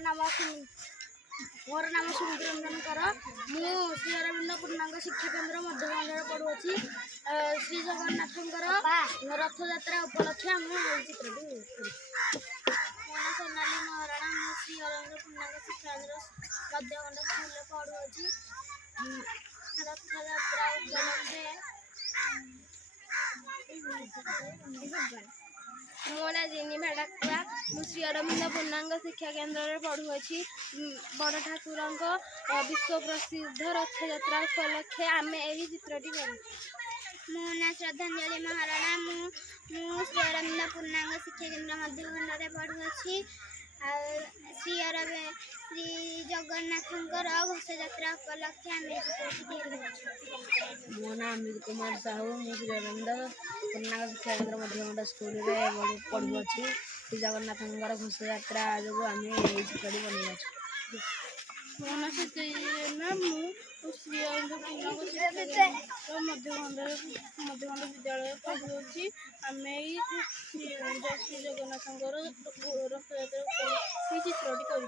मोर नाम सुमित रंजन कर मु श्री अरविंद पूर्णांग शिक्षा केन्द्र मध्यमंडल पढ़ुची श्री जगन्नाथ रथ यात्रा उपलक्षे आम चित्रटी मो ना सोनाली महाराणा मु श्री अरविंद पूर्णांग शिक्षा केन्द्र मध्यमंडल स्कूल पढ़ुची रथ यात्रा उपलक्षे मो ना जिनी भाड़ाकुआ मु श्री अरविंद पूर्णांग शिक्षा केन्द्र पढ़ुची बड़ ठाकुर विश्व प्रसिद्ध रथ यात्रा उपलक्षे आम यही चित्रटी करूँ। मो ना श्रद्धांजलि महाराणा मु श्री अरविंद पूर्णांग शिक्षा केन्द्र मध्यमंडल पढ़ुची श्री जगन्नाथ घोष यात्रा उपलक्षे आम चित्रटी मो ना अमित कुमार साहू मु श्री अरविंद पूर्णांग शिक्षा केन्द्र मध्यमंडल स्कूल पढ़ुची श्री जगन्नाथ घोष यात्रा जो आम यही चित्रटी बनवा मो ना श्री अरविंद पूर्णांग शिक्षा मध्यमंडल विद्यालय पढ़ुची आम श्री जगन्नाथ रथ यात्रा चित्रटी कर।